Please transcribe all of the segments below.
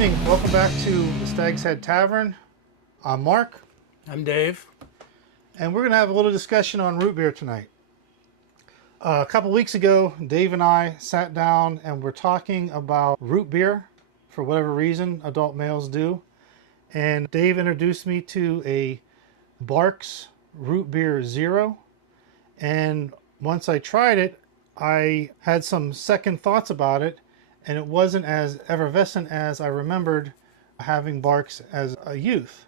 evening. Welcome back to the Stagshead Tavern. I'm Mark. I'm Dave. And we're going to have a little discussion on root beer tonight. A couple weeks ago, Dave and I sat down and we're talking about root beer for whatever reason adult males do. And Dave introduced me to a Barks Root Beer Zero. And once I tried it, I had some second thoughts about it. And it wasn't as effervescent as I remembered having Barks as a youth.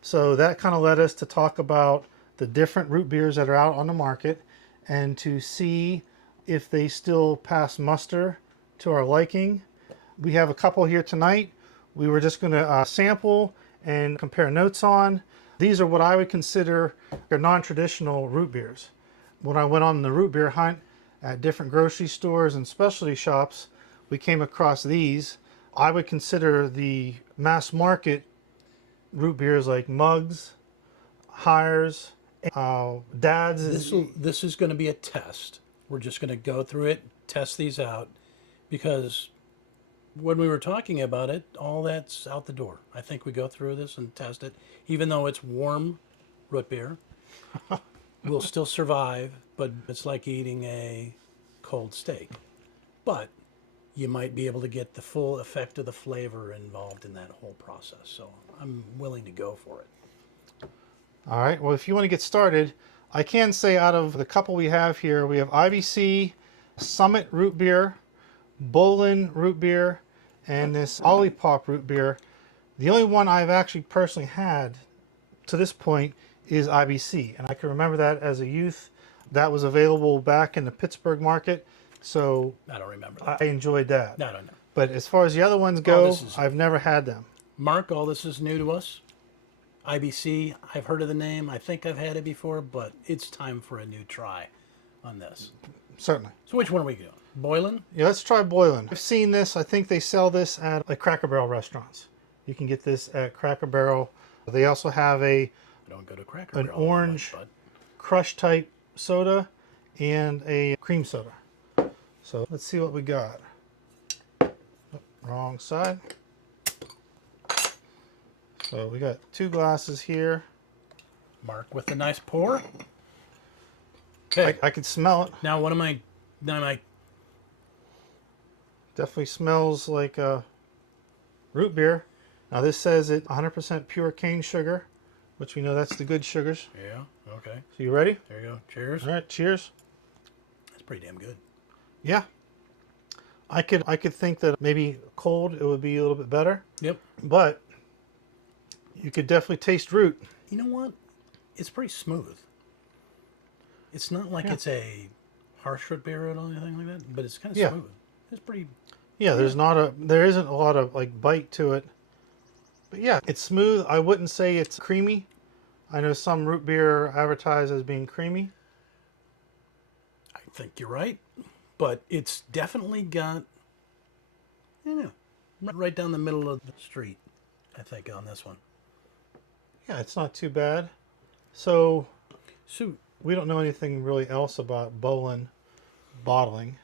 So that kind of led us to talk about the different root beers that are out on the market and to see if they still pass muster to our liking. We have a couple here tonight. We were just going to sample and compare notes on. These are what I would consider non-traditional root beers. When I went on the root beer hunt at different grocery stores and specialty shops, we came across these. I would consider the mass market root beers like Mugs, Hires, Dad's. This is going to be a test. We're just going to go through it, test these out, because when we were talking about it, all that's out the door. I think we go through this and test it, even though it's warm root beer. We'll still survive, but it's like eating a cold steak. But you might be able to get the full effect of the flavor involved in that whole process. So I'm willing to go for it. All right. Well, if you want to get started, I can say out of the couple we have here, we have IBC, Summit Root Beer, Bolin Root Beer, and this Olipop Root Beer. The only one I've actually personally had to this point is IBC. And I can remember that as a youth. That was available back in the Pittsburgh market. So I don't remember that. I enjoyed that. No. But as far as the other ones go, I've never had them. Mark, all this is new to us. IBC, I've heard of the name. I think I've had it before, but it's time for a new try on this. Certainly. So which one are we doing? Boylan? Yeah, let's try Boylan. I've seen this. I think they sell this at like Cracker Barrel restaurants. You can get this at Cracker Barrel. They also have I don't go to Cracker an Barrel orange much, crush type soda and a cream soda. So let's see what we got. Oh, wrong side. So we got 2 glasses here. Mark with a nice pour. Okay. I can smell it. Now what am I? Definitely smells like root beer. Now this says it 100% pure cane sugar, which we know that's the good sugars. Yeah. Okay. So you ready? There you go. Cheers. All right. Cheers. That's pretty damn good. Yeah. I could think that maybe cold it would be a little bit better. Yep. But you could definitely taste root. You know what? It's pretty smooth. It's not like it's a harsh root beer or anything like that, but it's kind of smooth. It's pretty. Yeah, there isn't a lot of like bite to it. But yeah, it's smooth. I wouldn't say it's creamy. I know some root beer advertised as being creamy. I think you're right, but it's definitely got, right down the middle of the street, I think, on this one. Yeah, it's not too bad. So So we don't know anything really else about Bolin bottling.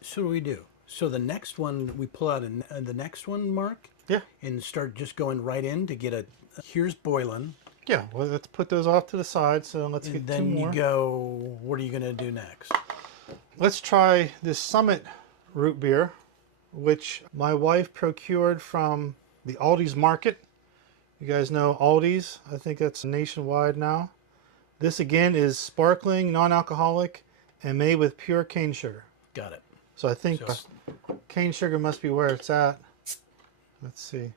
So we do. So the next one, we pull out the next one, Mark? Yeah. And start just going right in to get here's Boylan. Yeah, well, let's put those off to the side. So let's get 2 more. Then you go, what are you going to do next? Let's try this Summit root beer, which my wife procured from the Aldi's market. You guys know Aldi's. I think that's nationwide now. This again is sparkling, non-alcoholic, and made with pure cane sugar. Got it. So I think cane sugar must be where it's at. Let's see.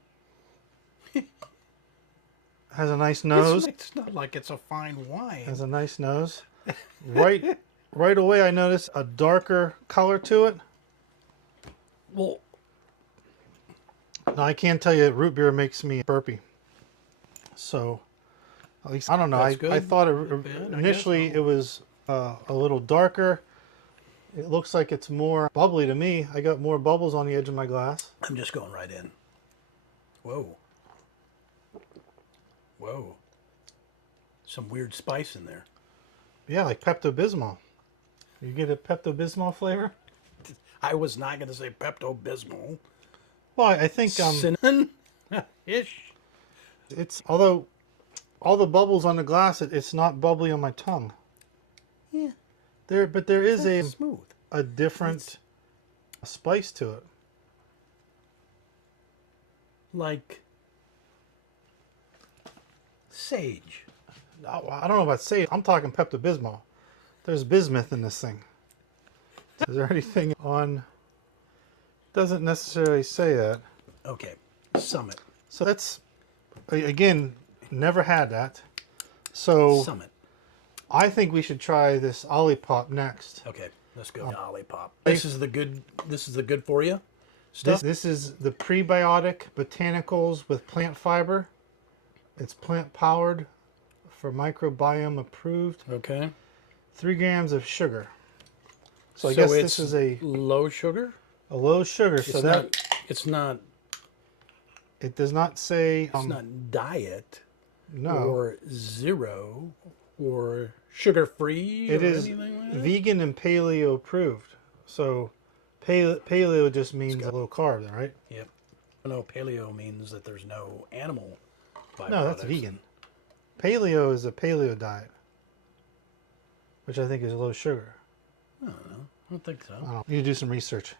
Has a nice nose. It's not like it's a fine wine. Has a nice nose. Right away I notice a darker color to it. Well, now I can't tell you root beer makes me burpy. So at least I don't know. I thought initially it was a little darker. It looks like it's more bubbly to me. I got more bubbles on the edge of my glass. I'm just going right in. Whoa. Some weird spice in there. Yeah, like Pepto-Bismol. You get a Pepto-Bismol flavor? I was not going to say Pepto-Bismol. Well, I think cinnamon ish. it's although all the bubbles on the glass, it's not bubbly on my tongue. Yeah, But there is that's smooth. a different spice to it. Like sage. I don't know about sage. I'm talking Pepto-Bismol. There's bismuth in this thing. Is there anything on? Doesn't necessarily say that. Okay, Summit. So that's again, never had that. So Summit. I think we should try this Olipop next. Okay, let's go. Olipop. This is the good. This is the good for you stuff. This is the prebiotic botanicals with plant fiber. It's plant powered, for microbiome approved. Okay. 3 grams of sugar. So I So guess it's this is a low sugar. low sugar. So It's that not. It's not. it does not say It's not diet no. or zero or sugar free. It or is anything like that? vegan and paleo approved. So paleo just means low carb, right? Yep. No, paleo means that there's no animal byproducts. No, that's vegan. Paleo is a paleo diet, which I think is low sugar. I don't think so. I don't know. You need to do some research.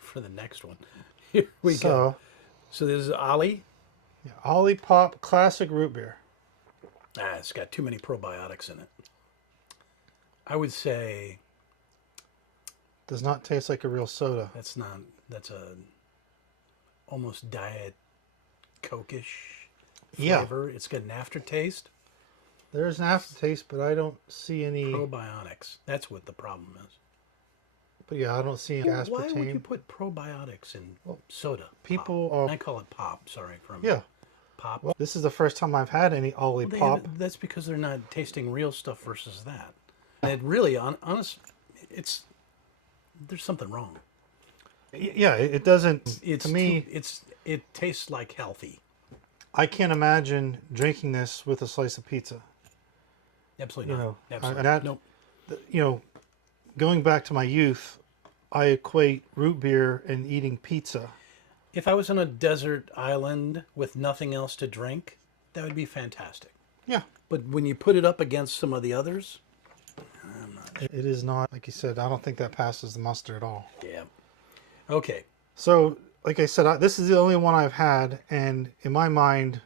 For the next one. Here we So, go. So this is Ollie. yeah, Olipop Classic Root Beer. It's got too many probiotics in it. I would say Does not taste like a real soda. that's a almost diet Coke-ish Yeah. flavor. It's got an aftertaste. There's an aftertaste, but I don't see any. Probiotics. That's what the problem is. But yeah, I don't see any Why would you aspartame. put probiotics in soda? People Pop. are. I call it pop. Sorry, from Yeah. pop. Well, this is the first time I've had any Olipop. That's because they're not tasting real stuff versus that. And it really, honest, there's something wrong. Yeah, it doesn't. It's To me, it tastes like healthy. I can't imagine drinking this with a slice of pizza. Absolutely You not. know, Absolutely. that- Nope. You know, going back to my youth, I equate root beer and eating pizza. If I was on a desert island with nothing else to drink, that would be fantastic. Yeah, But when you put it up against some of the others, it is not, like you said, I don't think that passes the muster at all. yeah. Okay. So, like I said, this is the only one I've had, and in my mind,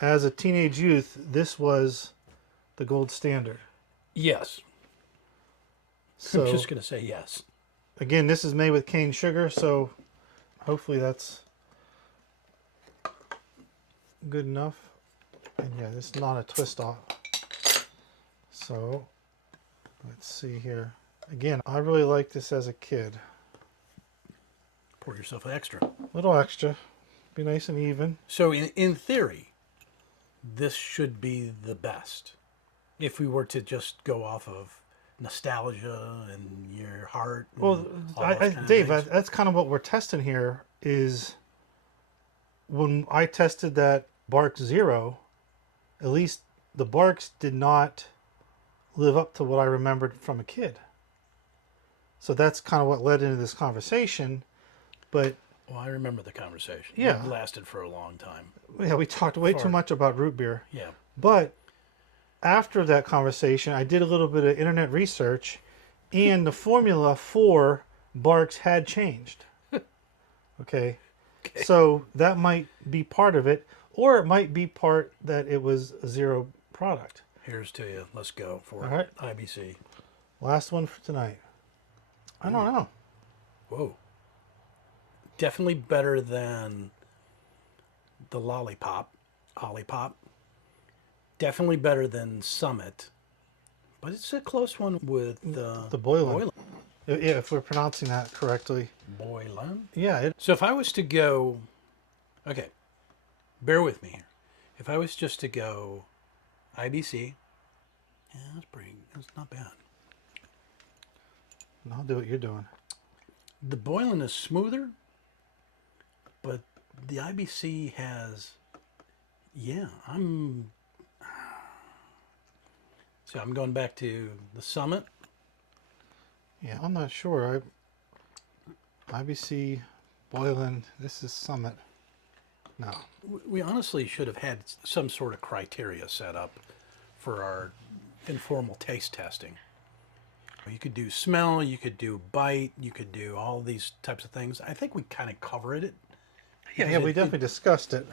as a teenage youth, this was the gold standard. Yes. So, I'm just going to say yes. again, this is made with cane sugar, so hopefully that's good enough. And yeah, this is not a twist off. So, let's see here. Again, I really liked this as a kid. Pour yourself extra. A little extra. Be nice and even. So in theory, this should be the best. If we were to just go off of nostalgia and your heart. And Well, all those kind of Dave, things. that's kind of what we're testing here. Is when I tested that Bark Zero, at least the Barks did not live up to what I remembered from a kid. So that's kind of what led into this conversation. But Well, I remember the conversation. Yeah. It lasted for a long time. yeah, we talked way too Far. much about root beer. Yeah. But after that conversation, I did a little bit of internet research, and the formula for Barks had changed. Okay. So that might be part of it, or it might be part that it was a zero product. Here's to you. Let's go for All right. IBC. Last one for tonight. I don't know. Whoa. Definitely better than the Lollipop. Olipop. Definitely better than Summit. But it's a close one with The Boylan. Yeah, if we're pronouncing that correctly. Boylan. Yeah. So if I was to go, okay, bear with me here. If I was just to go IBC, yeah, that's not bad. I'll do what you're doing. The Boylan is smoother, but the IBC has, yeah, so I'm going back to the Summit. Yeah, I'm not sure. IBC Boylan. This is Summit. No. We honestly should have had some sort of criteria set up for our informal taste testing. You could do smell, you could do bite, you could do all these types of things. I think we kind of covered it. Yeah, we definitely discussed it.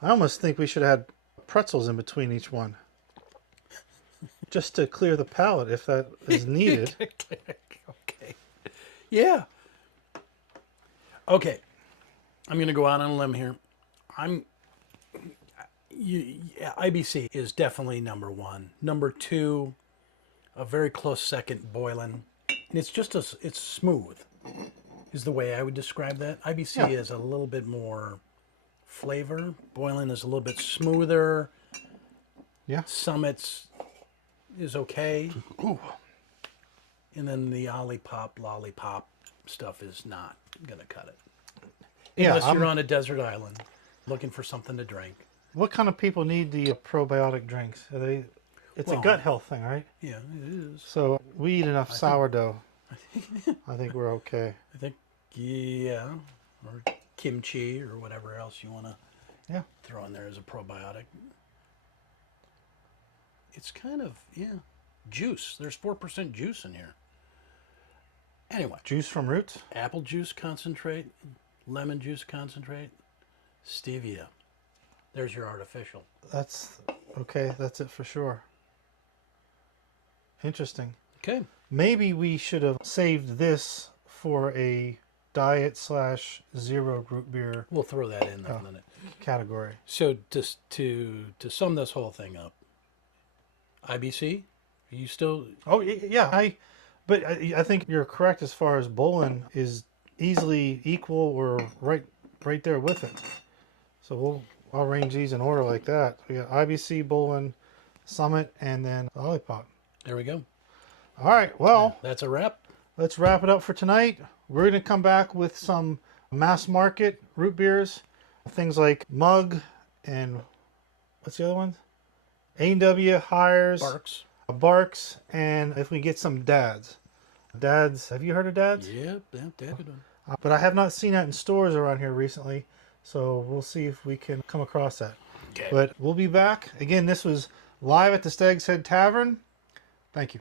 I almost think we should have had pretzels in between each one. Just to clear the palate if that is needed. Okay. Yeah. Okay. I'm going to go out on a limb here. IBC is definitely number one. Number two, a very close second, Boylan. And it's just it's smooth, is the way I would describe that. IBC is a little bit more flavor. Boylan is a little bit smoother. Yeah. Summit's is okay. Ooh. And then the Olipop, Lollipop stuff is not going to cut it. Unless you're on a desert island looking for something to drink. What kind of people need the probiotic drinks? Are they? It's a gut health thing, right? Yeah, it is. So we eat enough sourdough. I think we're okay. I think, yeah, or kimchi or whatever else you want to throw in there as a probiotic. It's kind of, juice. There's 4% juice in here. Anyway. Juice from roots? Apple juice concentrate, lemon juice concentrate, stevia. There's your artificial. That's okay. That's it for sure. Interesting. Okay. Maybe we should have saved this for a diet/zero root beer We'll throw that in there in a minute. category. So just to sum this whole thing up, IBC, are you still? Oh yeah, I think you're correct as far as Bolin is easily equal or right there with it. So I'll arrange these in order like that. We got IBC, Bolin, Summit, and then Lollipop. There we go. All right, well, That's a wrap. let's wrap it up for tonight. We're going to come back with some mass market root beers, things like Mug and what's the other one? A&W, Hires, Barks, and if we get some Dads. Dads, have you heard of Dads? Yep, definitely. But I have not seen that in stores around here recently, so we'll see if we can come across that. Okay. But we'll be back. Again, this was live at the Stagshead Tavern. Thank you.